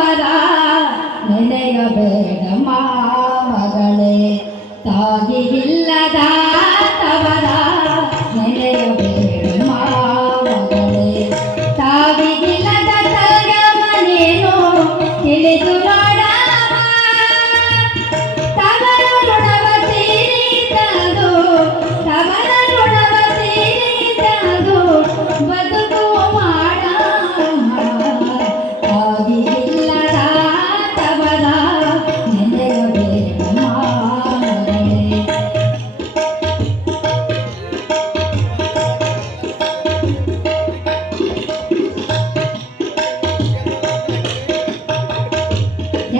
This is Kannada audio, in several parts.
ತವರ ನೆನೆಯಬೇಡ ಮಗಳೇ, ತಾಯಿಗಿಲ್ಲದ ತವರ ನೆನೆಯಬೇಡ ಮಗಳೇ. ತಾಯಿಗಿಲ್ಲದ ತಗಮನೇನು ತಿಳಿದು ನೋಡ, ತವರ ಋಣವ ತೀರಿದದು, ತವರ ಋಣವ ತೀರಿದದು ಬದುಕು ಮಾಡ. ತಾಯಿಗಿಲ್ಲದ ತವರ ನೆನೆಯಬೇಡ ಮಗಳೇ.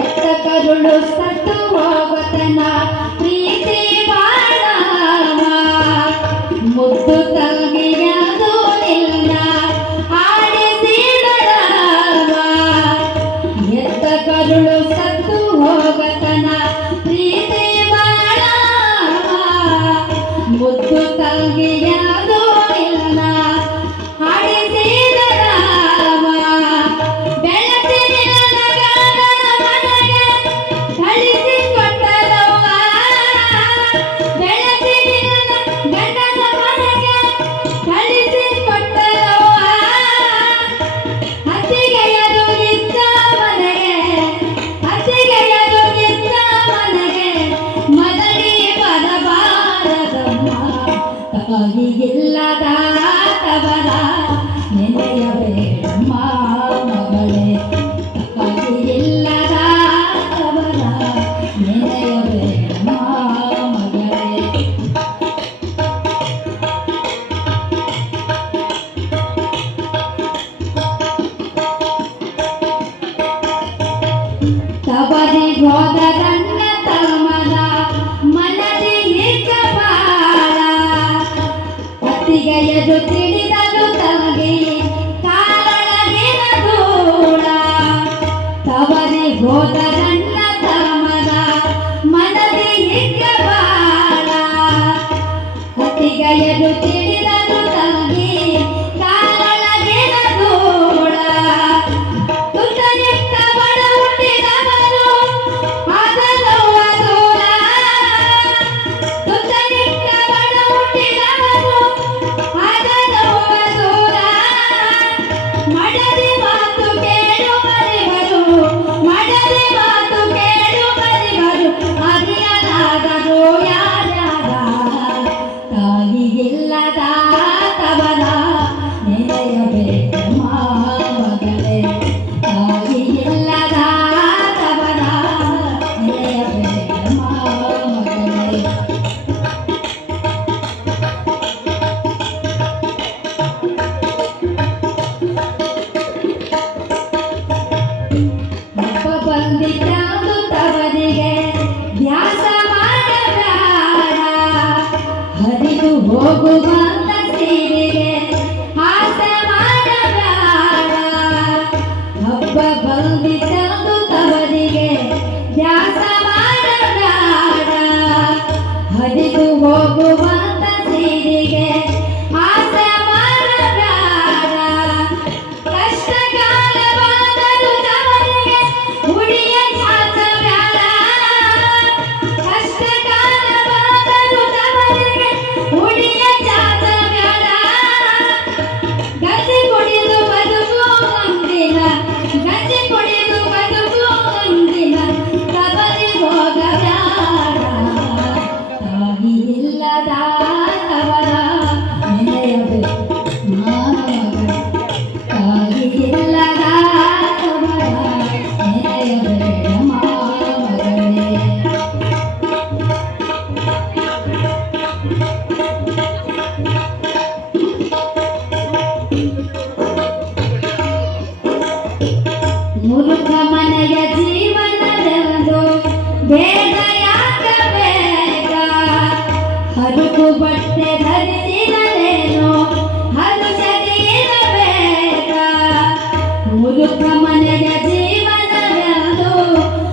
ಎತ್ತ ಕರುಳು ಸತ್ತು ಹೋಗತನ ಪ್ರೀತಿ ಬಾಳವ, ಮುದ್ದು ತಂಗಿಯದು ನಿನ್ನ ಆಡಿಸಿದಳವ. ಎತ್ತ ಕರುಳು ಸತ್ತು ಹೋಗತನ ಪ್ರೀತಿ ಬಾಳವ, ಮುದ್ದು ತಂಗಿಯದು ನಿನ್ನ ಆಡಿಸಿದಳವ. ಬೆಳತಿನ ಗಂಡನ ಮನೆಗೆ ಕಳಿಸಿಕೊಟ್ಟರವ್ವ, ಬೆಳತಿನ ಗಂಡನ ಮನೆಗೆ ಕಳಿಸಿಕೊಟ್ಟರವ್ವ. ಅತ್ತಿಗೆಯರು ಇದ್ದ ಮನೆಗೆ, ಅತ್ತಿಗೆಯರು ಇದ್ದ ಮನೆಗೆ ಮರಳಿ ಬರಬಾರದಮ್ಮ. ತಾಯಿಗಿಲ್ಲದ ತವರ ನೆನೆಯಬೇಡ ಮಗಳೇ, ತಾಯಿಗಿಲ್ಲದ ತವರ ನೆನೆಯಬೇಡ ಮಗಳೇ. ತವರಿಗೋದ ನನ್ನ ತಮ್ಮನ ಮನದಿ ಹಿಗ್ಗಬಾರ, ಅತ್ತಿಗೆಯದು ತಿಳಿದದು ತಮಗೆ ಕಾಲೊಳಗಿನ ಧೂಳ. ತವರಿಗೋದ ನನ್ನ ತಮ್ಮನ ಮನದಿ ಹಿಗ್ಗಬಾರ, ಅತ್ತಿಗೆಯದು ತಿಳಿದದು ತಮಗೆ ಕಾಲೊಳಗಿನ ಧೂಳ. ತುತ್ತನಿಟ್ಟ ಬಡ ಹುಟ್ಟಿದವರು ಆದರವ್ವ ದೂರ, ತುತ್ತನಿಟ್ಟ ಬಡ ಹುಟ್ಟಿದವರು ಆದರವ್ವ ದೂರ. ಮಡದಿ ಮಾತು ಕೇಳು ಮರಿವರು, ಮಡದಿ ಮಾತು ಕೇಳು ಮರಿವರು, ಅರಿಯಲಾಗದು ಯಾರ್ಯಾರ. ತಾಯಿಗಿಲ್ಲದ ತವರ ನೆನೆಯಬೇಡ ಮಗಳೇ, ತಾಯಿಗಿಲ್ಲದ ತವರ ನೆನೆಯಬೇಡ ಮಗಳೇ. ಹಬ್ಬ ಬಂದಿದ್ದಾದು ತವರಿಗೆ ಧ್ಯಾಸ ಮಾಡಬೇಡ, ಹರಿದು ಹೋಗುವಂತ ಸೀರೆಗೆ ಆಸೆ ಮಾಡಬೇಡ. ಹಬ್ಬ ಬಂದಿದ್ದಾದು ತವರಿಗೆ ಧ್ಯಾಸ ಮಾಡಬೇಡ, ಹರಿದು ಹೋಗುವಂತ ಸೀರೆಗೆ ಆಸೆ ಮಾಡಬೇಡ. ಕಷ್ಟಕಾಲ ಬಂದರು ತವರಿಗೆ ಉಡಿಯ ಚಾಚಬೇಡ, ಕಷ್ಟಕಾಲ ಬಂದರು ತವರಿಗೆ ಉಡಿಯ ಚಾಚಬೇಡ. ಗಂಜಿ ಕುಡಿದು ಬದುಕು ಒಂದಿನ, ಗಂಜಿ ಕುಡಿದು ಬದುಕು ಒಂದಿನ, ತವರಿಗೆ ಹೋಗಬೇಡ. ತಾಯಿಗಿಲ್ಲದ ತವರ ನೆನೆಯಬೇಡ ಮಗಳೇ, ತಾಯಿಗಿಲ್ಲದ ತವರ ನೆನೆಯಬೇಡ ಮಗಳೇ. ಮುರುಘ ಮನೆಯ ಜೀವನದೆಂದು ಭೇದ ಯಾಕಬೇಕ, ಹರುಕು ಬಟ್ಟೆ ಧರಿಸಿದರೇನೋ ಹರುಷದಿ ಇರಬೇಕ. ಮುರುಘ ಮನೆಯ ಜೀವನವೆಂದು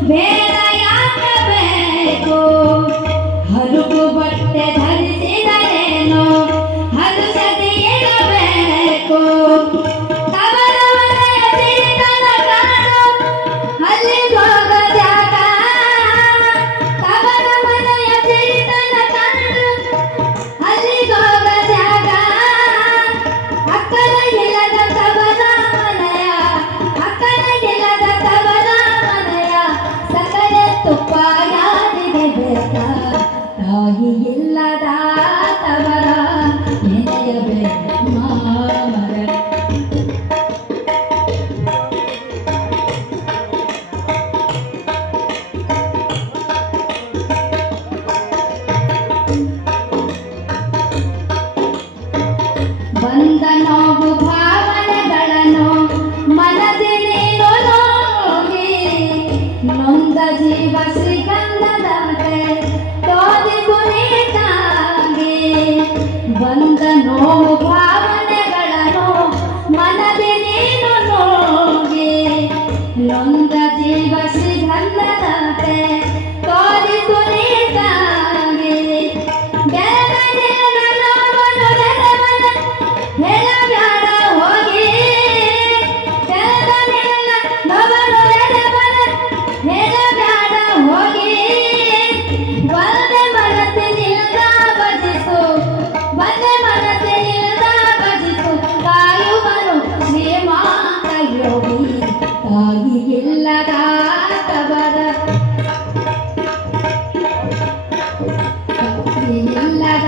ಭೇದ ಯಾಕಬೇಕು, ಹರುಕು ಬಟ್ಟೆ ಧರಿಸಿದರೇನೋ ಹರುಷದಿ ಇರಬೇಕು. ತವರ ಮನೆಯ ಸಿರಿತನ ಕಾಣು ನೋವು ಭಾವನೆಗಳನ್ನು ಮನದಿ ನೀನು ನೋಗಿ ನೊಂದ ಜೀವ ಶ್ರೀಗಂಧದಂತೆ ತೋರಿಸು ನೀತಾಗಿ ಬೆಳಗಲಿಲ್ಲ ನೋವನು ನೆನಪನ ಹೇಳಬ್ಯಾಡ ಹೋಗಿ ಬೆಳಗಲಿಲ್ಲ ನೋವನು ನೆನಪನ ಹೇಳಬ್ಯಾಡ ಹೋಗಿ ಬಂದೆ ಮನಸ್ಸಿನಿಂದ ಭಜಿಸು ಬಂದೆ ಮನಸ್ಸಿನಿಂದ ಭಜಿಸು ಕಾಯುವನು ಶ್ರೀಮಂತ ಯೋಗಿ ತಾಯಿಗಿಲ್ಲದ ಕಬರ ತಾಯಿಗಿಲ್ಲದ